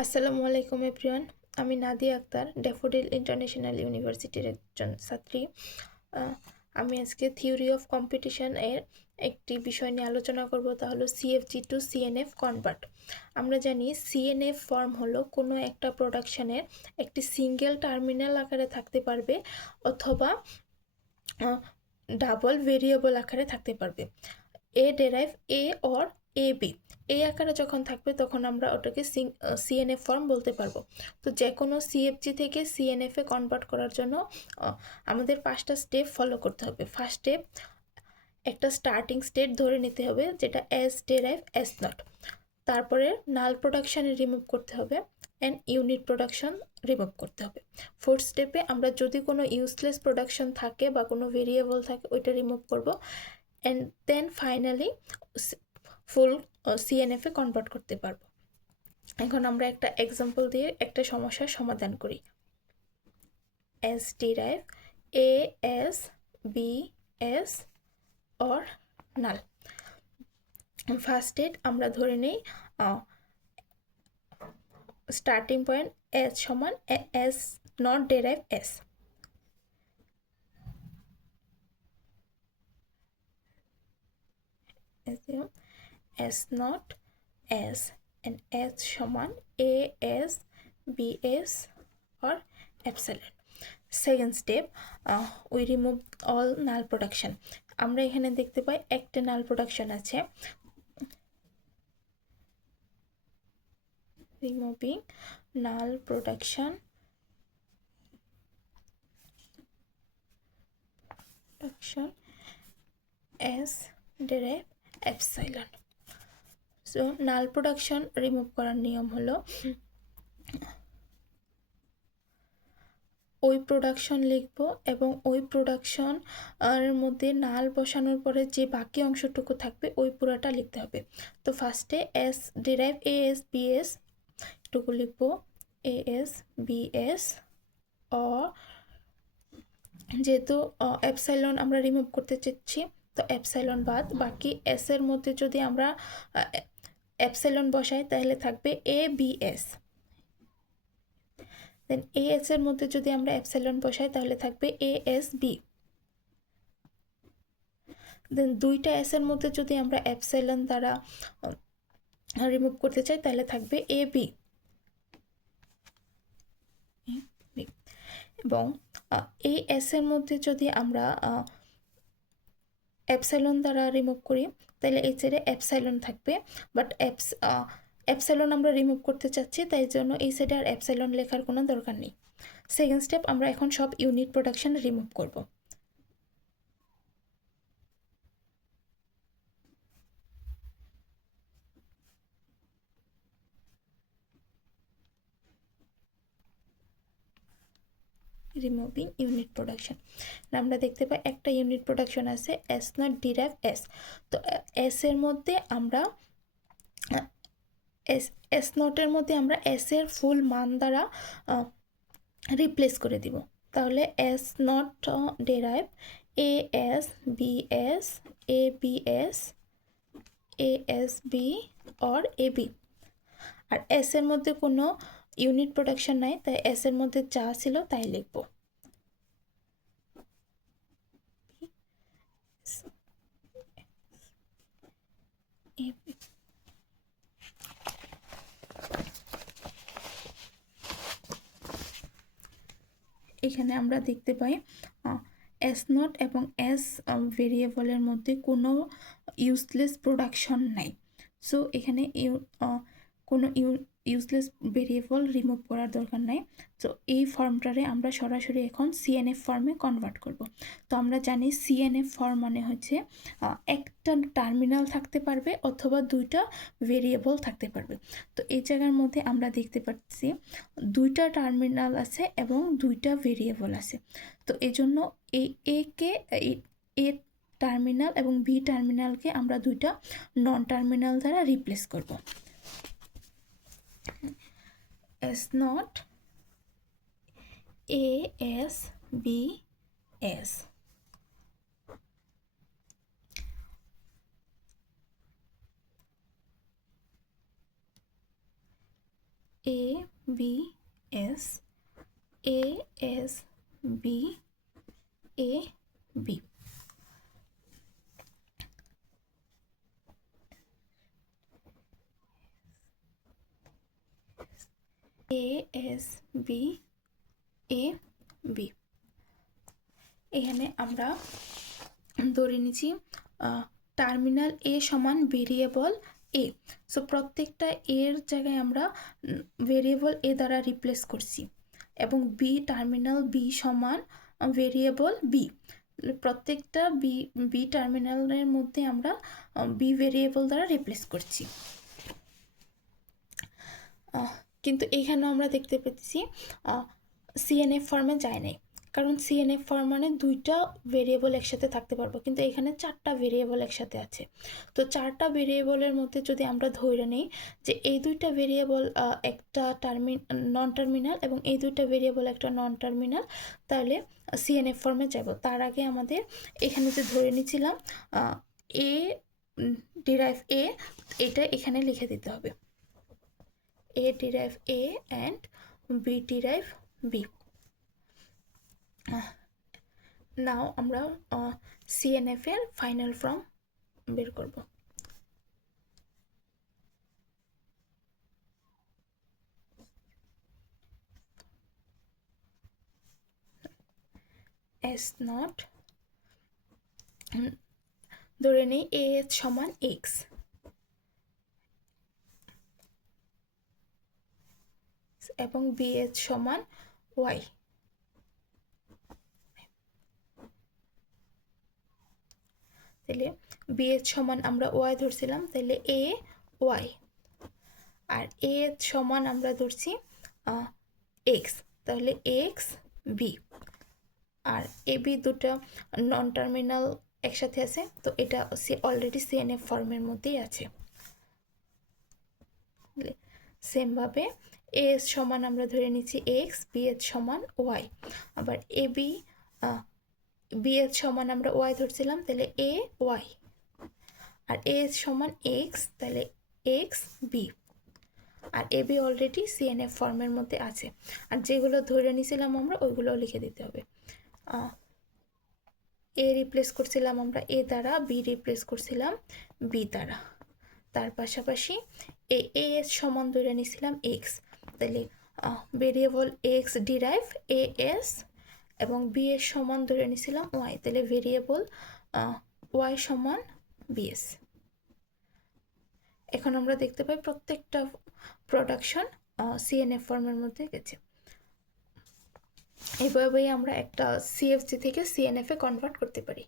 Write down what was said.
আসসালামু আলাইকুম এভরিওয়ান। আমি নাদিয়া আক্তার, ড্যাফোডিল ইন্টারন্যাশনাল ইউনিভার্সিটির একজন ছাত্রী। আমি আজকে থিওরি অফ কম্পিটিশন এর একটি বিষয় নিয়ে আলোচনা করব, তা হলো সিএফজি টু সিএনএফ কনভার্ট। আমরা জানি সিএনএফ ফর্ম হলো কোনো একটা প্রোডাকশনের একটি সিঙ্গেল টার্মিনাল আকারে থাকতে পারবে অথবা ডাবল ভেরিয়েবল আকারে থাকতে পারবে। A derive A or A B এই আকারে যখন থাকবে তখন আমরা ওটাকে সিএনএফ ফর্ম বলতে পারবো। তো যে কোনো সিএফজি থেকে সিএনএফ এ কনভার্ট করার জন্য আমাদের 5টা স্টেপ ফলো করতে হবে। ফার্স্ট স্টেপ, একটা স্টার্টিং স্টেট ধরে নিতে হবে যেটা এস ডেরাইভ এস নট। তারপরে নাল প্রোডাকশান রিমুভ করতে হবে অ্যান্ড ইউনিট প্রোডাকশন রিমুভ করতে হবে। ফোর্থ স্টেপে আমরা যদি কোনো ইউজলেস প্রোডাকশন থাকে বা কোনো ভেরিয়েবল থাকে ওইটা রিমুভ করব, অ্যান্ড দেন ফাইনালি ফুল সিএনএফে কনভার্ট করতে পারবো। এখন আমরা একটা এক্সাম্পল দিয়ে একটা সমস্যার সমাধান করি। S derive A S B S or null. First state আমরা ধরে নেই স্টার্টিং পয়েন্ট এস সমান S not derive S. S not S and s সমান a s b s or epsilon. Second step, we remove all null production. আমরা এখানে দেখতে পাই একটা নাল প্রোডাকশন আছে। Removing null production s derive epsilon. So null production remove করার নিয়ম হলো ওই প্রোডাকশন লিখব এবং ওই প্রোডাকশন এর মধ্যে নাল বসানোর পরে যে বাকি অংশটুকু থাকবে ওই পুরাটা লিখতে হবে। তো ফার্স্টে S derive A S B S টুকু লিখব এ এস বি এস, অ যেহেতু এপসাইলন আমরা রিমুভ করতে চাচ্ছি তো এপসাইলন বাদ, বাকি এস এর মধ্যে যদি আমরা এপসাইলন বসাই তাহলে থাকবে A B S. Then A S এর মধ্যে যদি আমরা এপসাইলন বসাই তাহলে থাকবে এ এস বি। দেন দুইটা এস এর মধ্যে যদি আমরা এপসাইলন দ্বারা রিমুভ করতে চাই তাহলে থাকবে এ বি। এবং এই এস এর মধ্যে যদি আমরা এপসাইলন দ্বারা রিমুভ করি তাহলে এই সাইডে এপসাইলন থাকবে, বাট এপসাইলন আমরা রিমুভ করতে চাচ্ছি তাই জন্য এই সাইডে আর এপসাইলন লেখার কোনো দরকার নেই। সেকেন্ড স্টেপ, আমরা এখন সব ইউনিট প্রোডাকশন রিমুভ করব। রিমুভিং ইউনিট প্রোডাকশন, আমরা দেখতে পাই একটা ইউনিট প্রোডাকশন আছে এস নট ডিরাইভ এস। তো এস এর মধ্যে আমরা এস নটের মধ্যে আমরা এস এর ফুল মান দ্বারা রিপ্লেস করে দিব। তাহলে S not derive A S B S A B S A S B or A B. আর এস এর মধ্যে কোনো ইউনিট প্রোডাকশন নাই তাই এস এর মধ্যে যা ছিল তাই লিখব। এখানে আমরা দেখতে পাই এস নট এবং এস ভেরিয়েবলের মধ্যে কোনো ইউজলেস প্রোডাকশন নাই। সো এখানে কোনো ইউজলেস ভেরিয়েবল রিমুভ করার দরকার নাই। তো এই ফর্মটারে আমরা সরাসরি এখন সিএনএফ ফর্মে কনভার্ট করব। তো আমরা জানি সিএনএফ ফর্ম মানে হচ্ছে একটা টার্মিনাল থাকতে পারবে অথবা দুইটা ভেরিয়েবল থাকতে পারবে। তো এই জায়গার মধ্যে আমরা দেখতে পাচ্ছি দুইটা টার্মিনাল আছে এবং দুইটা ভেরিয়েবল আছে। তো এই জন্য এই এ টার্মিনাল এবং বি টার্মিনালকে আমরা দুইটা নন টার্মিনাল দ্বারা রিপ্লেস করব। S not A S B S A B S, A S B, A B. A S B, A B. এখানে আমরা ধরে নিচ্ছি টার্মিনাল এ সমান ভেরিয়েবল এ। সো প্রত্যেকটা এর জায়গায় আমরা ভেরিয়েবল এ দ্বারা রিপ্লেস করছি, এবং বি টার্মিনাল বি সমান ভেরিয়েবল বি। প্রত্যেকটা বি টার্মিনালের মধ্যে আমরা বি ভেরিয়েবল দ্বারা রিপ্লেস করছি। কিন্তু এইখানেও আমরা দেখতে পেতেছি সিএনএফ ফর্মে যায় নাই, কারণ সিএনএফ ফর্ম মানে দুইটা ভেরিয়েবল একসাথে থাকতে পারবো, কিন্তু এখানে চারটা ভেরিয়েবল একসাথে আছে। তো চারটা ভেরিয়েবলের মধ্যে যদি আমরা ধরে নিই যে এই দুইটা ভেরিয়েবল একটা নন টার্মিনাল এবং এই দুইটা ভেরিয়েবল একটা নন টার্মিনাল, তাহলে সিএনএফ ফর্মে যাব। তার আগে আমাদের এখানে যে ধরে নিয়েছিলাম এ ডিরাইভ এ, এটা এখানে লিখে দিতে হবে, A derive A and B derive B. নাও আমরা CNF এর ফাইনাল ফর্ম বের করব। S নট, ধরে নেই A সমান X, এবং B সমান Y। তাহলে বি এর সমান আমরা ওয়াই ধরছিলাম, তাহলে এ ওয়াই, আর এ এর সমান আমরা ধরছি এক্স, তাহলে x B. R A B দুটো নন টার্মিনাল একসাথে আছে, তো এটা অলরেডি সিএনএফ ফর্মের মধ্যেই আছে। সেমভাবে এ এর সমান আমরা ধরে নিচ্ছি এক্স, বি এর সমান ওয়াই। আবার এ বি বি এর সমান আমরা ওয়াই ধরছিলাম, তাহলে এ ওয়াই, আর এ এর সমান এক্স, তাহলে x B. R A B already CNF ফর্মের মধ্যে আছে, আর যেগুলো ধরে নিয়েছিলাম আমরা ওইগুলোও লিখে দিতে হবে। এ রিপ্লেস করছিলাম আমরা এ দ্বারা, বি রিপ্লেস করছিলাম বি দ্বারা। তার পাশাপাশি এ এর সমান ধরে নিয়েছিলাম এক্স, তাহলে variable x derive A S, এবং বি এর সমান ধরে নিয়েছিলাম ওয়াই, তাহলে ভেরিয়েবল ওয়াই সমান বিএস। এখন আমরা দেখতে পাই প্রত্যেকটা প্রোডাকশন সিএনএফ ফর্মের মধ্যে গেছে। এইভাবেই আমরা একটা সিএফজি থেকে সিএনএফ এ কনভার্ট করতে পারি।